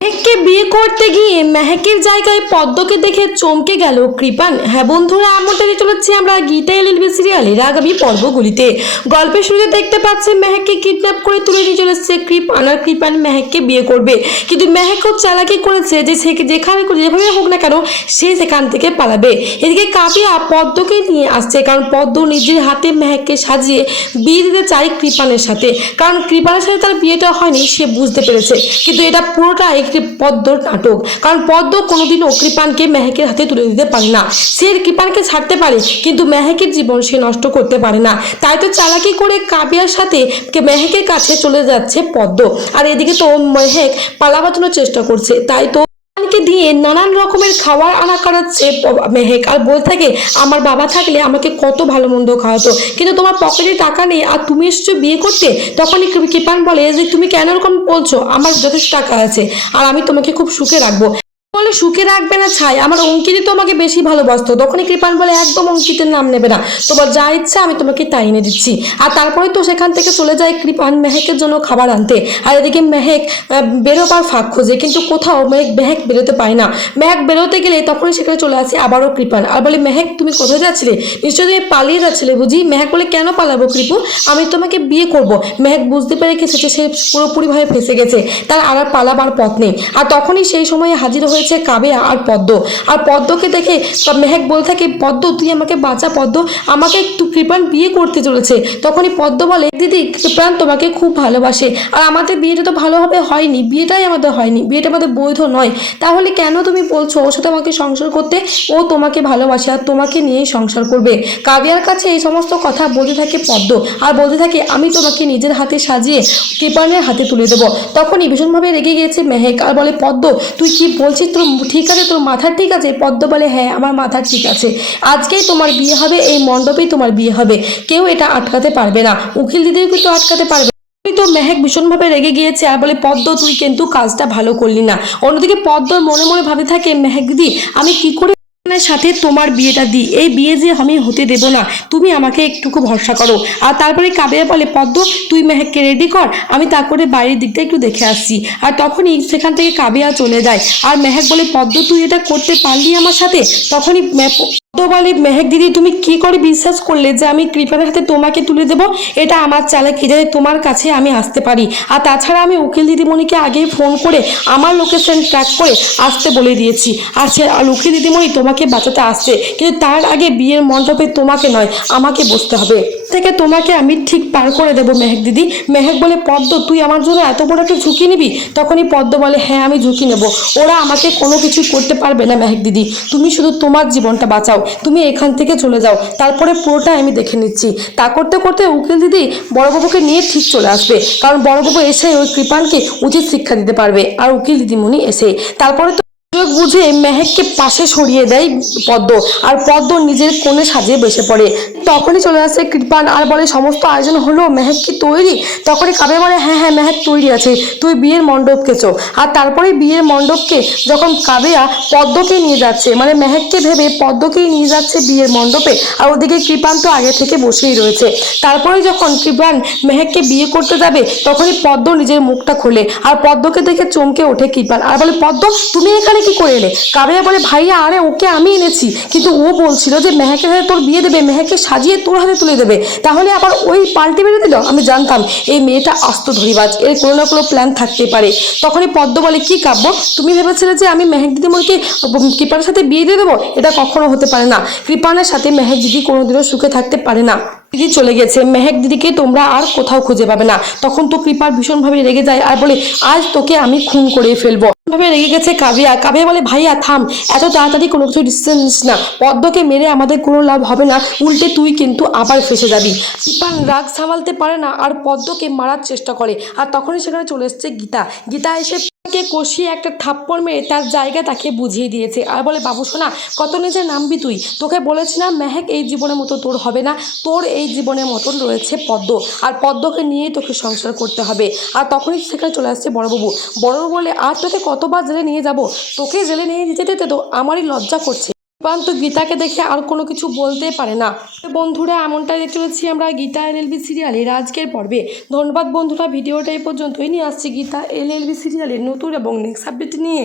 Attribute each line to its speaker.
Speaker 1: মেহেককে বিয়ে করতে গিয়ে মেহেকের জায়গায় পদ্মকে দেখে চমকে গেল কৃপান। হ্যাঁ বন্ধুরা, এমনটাই চলেছি আমরা গীতা এলএলবি সিরিয়ালের আগামী পর্বগুলিতে। গল্পের শুরুতে দেখতে পাচ্ছি মেহেককে কিডন্যাপ করে তুলে নিয়ে চলেছে কৃপান আর কৃপান মেহেককে বিয়ে করবে। কিন্তু মেহেক খুব চালাকি করেছে যে সে যেখানে যেভাবে হোক না কেন সে সেখান থেকে পালাবে। এদিকে কাবিয়া পদ্মকে নিয়ে আসছে কারণ পদ্ম নিজের হাতে মেহেককে সাজিয়ে বিয়ে দিতে চায় কৃপানের সাথে। কারণ কৃপানের সাথে তার বিয়েটা হয়নি, সে বুঝতে পেরেছে। কিন্তু এটা পুরোটা একটি পদ্মর নাটক। কারণ পদ্ম কোনোদিনও কৃপানকে মেহেকের হাতে তুলে দিতে পারে না। সে কৃপানকে ছাড়তে পারে, কিন্তু মেহেকের জীবন সে নষ্ট করতে পারে না। তাই তো চালাকি করে কাবিয়ার সাথে মেহেকের কাছে চলে যাচ্ছে পদ্ম। আর এদিকে তো মেহেক পালাবার চেষ্টা করছে। তাই তো কে দিয়ে নানান রকমের খাবার আনা করাচ্ছে মেহেক। আর বলতে থাকে, আমার বাবা থাকলে আমাকে কত ভালো মন্দ খাওয়াতো। কিন্তু তোমার পকেটে টাকা নেই আর তুমি এসছো বিয়ে করতে? তখনই কৃপান বলে, যে তুমি কেন এরকম বলছো? আমার যথেষ্ট টাকা আছে আর আমি তোমাকে খুব সুখে রাখব। বলে, সুখে রাখবে না ছাই। আমার অঙ্কিতই তোমাকে বেশি ভালোবাসতো। তখনই কৃপান বলে, একদম অঙ্কিতের নাম নেবে না। তোমার যা ইচ্ছা আমি তোমাকে তাই এনে দিচ্ছি। আর তারপরে তো সেখান থেকে চলে যায় কৃপান মেহেকের জন্য খাবার আনতে। আর এদিকে মেহেক বেরোবার ফাঁক খোঁজে, কিন্তু কোথাও মেহেক মেহেক বেরোতে পায় না। মেহেক বেরোতে গেলে তখনই সেখানে চলে আসে আবারও কৃপান আর বলে, মেহেক, তুমি কোথায় যাচ্ছিলে? নিশ্চয়ই তুমি পালিয়ে যাচ্ছিলে বুঝি? মেহেক বলে, কেন পালাবো কৃপু? আমি তোমাকে বিয়ে করব। মেহেক বুঝতে পেরে গেছে যে সে পুরোপুরিভাবে ফেসে গেছে। তার আর পালাবার পথ নেই। আর তখনই সেই সময়ে হাজির হয়েছে কাবেয়া আর পদ্ম। আর পদ্মকে দেখে মেহেক বলে থাকে, পদ্ম, তুই আমাকে বাঁচা, পদ্ম, আমাকে কৃপান বিয়ে করতে চলেছে। তখনই পদ্ম বলে, দিদি, কৃপান তোমাকে খুব ভালোবাসে। আর আমাদের বিয়েটা তো ভালোভাবে হয়নি, বিয়েটাই আমাদের হয়নি, বিয়েটা আমাদের বৈধ নয়। তাহলে কেন তুমি বলছো ওর সাথে আমাকে সংসার করতে? ও তোমাকে ভালোবাসে আর তোমাকে নিয়েই সংসার করবে। কাবিয়ার কাছে এই সমস্ত কথা বলতে থাকে পদ্ম। আর বলতে থাকে, আমি তোমাকে নিজের হাতে সাজিয়ে কৃপানের হাতে তুলে দেবো। তখনই ভীষণভাবে রেগে গিয়েছে মেহেক আর বলে, পদ্ম, তুই কি বলছিস তোর ঠিক আছে, তোর মাথার ঠিক আছে? পদ্ম বলে হ্যাঁ আমার মাথার ঠিক আছে। আজকেই তোমার বিয়ে হবে, এই মণ্ডপেই তোমার বিয়ে হবে। কেউ এটা আটকাতে পারবে না। উকিল দিদিও কিন্তু আটকাতে পারবে তো মেহেক ভীষণভাবে রেগে গিয়েছে আর বলে, পদ্ম, তুই কিন্তু কাজটা ভালো করলি না। অন্যদিকে পদ্ম মনে মনে ভাবে থাকে, মেহেক দিদি, আমি কি করে সাথে তোমার বিয়েটা দিই। এই বিয়ে যে আমি হতে দেব না, তুমি আমাকে একটুকু ভরসা করো। আর তারপরে কাবিয়া বলে, পদ্ম, তুই মেহেককে রেডি কর, আমি তারপরে বাইরের দিকটা একটু দেখে আসছি। আর তখনই সেখান থেকে কাবিয়া চলে যায়। আর মেহেক বলে, পদ্ম, তুই এটা করতে পারলি আমার সাথে? তখনই বলে মেহেক দিদি, তুমি কি করে বিশ্বাস করলে যে আমি কৃপার হাতে তোমাকে তুলে দেবো? এটা আমার চালাকি যাতে তোমার কাছে আমি আসতে পারি। আর তাছাড়া আমি উকিল দিদিমণিকে আগেই ফোন করে আমার লোকেশন ট্র্যাক করে আসতে বলে দিয়েছি। আর সে উকিল দিদিমণি তোমাকে বাঁচাতে আসছে। কিন্তু তার আগে বিয়ের মণ্ডপে তোমাকে নয়, আমাকে বসতে হবে। থেকে তোমাকে আমি ঠিক পার করে দেবো, মেহেক দিদি। মেহেক বলে, পদ্ম, তুই আমার জন্য এত বড় একটা ঝুঁকি নিবি? তখনই পদ্ম বলে হ্যাঁ আমি ঝুঁকি নেব। ওরা আমাকে কোনো কিছু করতে পারবে না, মেহেক দিদি। তুমি শুধু তোমার জীবনটা বাঁচাও। তুমি এখান থেকে চলে যাও। তারপরে পুরোটা আমি দেখে নিচ্ছি। তা করতে করতে উকিল দিদি বড়বাবুকে নিয়ে ঠিক চলে আসবে। কারণ বড়বাবু এসে ওই কৃপানকে উচিত শিক্ষা দিতে পারবে। আর উকিল দিদিমণি এসে। তারপরে বুঝে মেহেককে পাশে সরিয়ে দেয় পদ্ম আর পদ্ম নিজের কোণে সাজিয়ে বসে পড়ে। তখনই চলে আসে কৃপান আর বলে, সমস্ত আয়োজন হলো মেহেক কি তৈরি? তখনই কাবে বলে হ্যাঁ হ্যাঁ মেহেক তৈরি আছে। তুই বিয়ের মণ্ডপকে চো। আর তারপরে বিয়ের মণ্ডপকে যখন কাবেয়া পদ্মকে নিয়ে যাচ্ছে মানে মেহেককে ভেবে পদ্মকেই নিয়ে যাচ্ছে বিয়ের মণ্ডপে, আর ওদিকে কৃপান তো আগে থেকে বসেই রয়েছে। তারপরে যখন কৃপান মেহেককে বিয়ে করতে যাবে, তখনই পদ্ম নিজের মুখটা খোলে, আর পদ্মকে দেখে চমকে ওঠে কৃপান। আর বলে, পদ্ম, তুমি এখানে কি করে এলে? কাবেয়া বলে, ভাইয়া, আরে ওকে আমি এনেছি। কিন্তু ও বলছিল যে, মেহেকের হাতে তোর বিয়ে দেবে মেহেকে সাজিয়ে তোর হাতে তুলে দেবে। তাহলে আবার ওই পাল্টে বেড়ে দিল? আমি জানতাম, এই মেয়েটা আস্ত ধরিবাজ, এর কোনো না কোনো প্ল্যান থাকতে পারে। তখনই পদ্ম বলে, কি কাব্য? তুমি ভেবেছিলে যে আমি মেহেক দিদিমণিকে কৃপানের সাথে বিয়ে দিয়ে দেবো? এটা কখনো হতে পারে না। কৃপানের সাথে মেহেক দিদি কোনোদিনও সুখে থাকতে পারে না। দিদি চলে গেছে। মেহেক দিদিকে তোমরা আর কোথাও খুঁজে পাবে না। তখন তো কৃপার ভীষণভাবে রেগে যায় আর বলে, আজ তোকে আমি খুন করে ফেলব। ভাবে রেগে গেছে কাবিয়া। কাবিয়া বলে, ভাইয়া, থাম। এত তাড়াতাড়ি কোনো কিছু ডিসিশন নিস না। পদ্মকে মেরে আমাদের কোনো লাভ হবে না। উল্টে তুই কিন্তু আবার ফেসে যাবি। ইপান রাগ সামালতে পারে না, আর পদ্মকে মারার চেষ্টা করে। আর তখনই সেখানে চলে এসছে গীতা। গীতা এসে কষিয়ে একটা থাপ্পড় মেরে তার জায়গা তাকে বুঝিয়ে দিয়েছে। আর বলে, বাবু, শোনা, কত নিজে নামবি তুই? তোকে বলেছি না, মেহেক এই জীবনের মতো তোর হবে না, তোর এই জীবনের মতন রয়েছে পদ্ম। আর পদ্মকে নিয়েই তোকে সংসার করতে হবে। আর তখনই সেখানে চলে আসছে বড়বাবু। বড়বাবু বলে, আর তোকে কতবার জেলে নিয়ে যাব? তোকে জেলে নিয়ে যেতে তো আমারই লজ্জা করছে। কৃপান্ত গীতাকে দেখে আর কোনো কিছু বলতে পারে না। বন্ধুরা, এমনটাই দেখতে চলেছি আমরা গীতা এল এলএলবি সিরিয়ালের আজকের পর্বে। ধন্যবাদ বন্ধুরা, ভিডিওটা এই পর্যন্তই। নিয়ে আসছি গীতা এল এলএলবি সিরিয়ালের নতুন এবং নেক্সট আপডেট নিয়ে।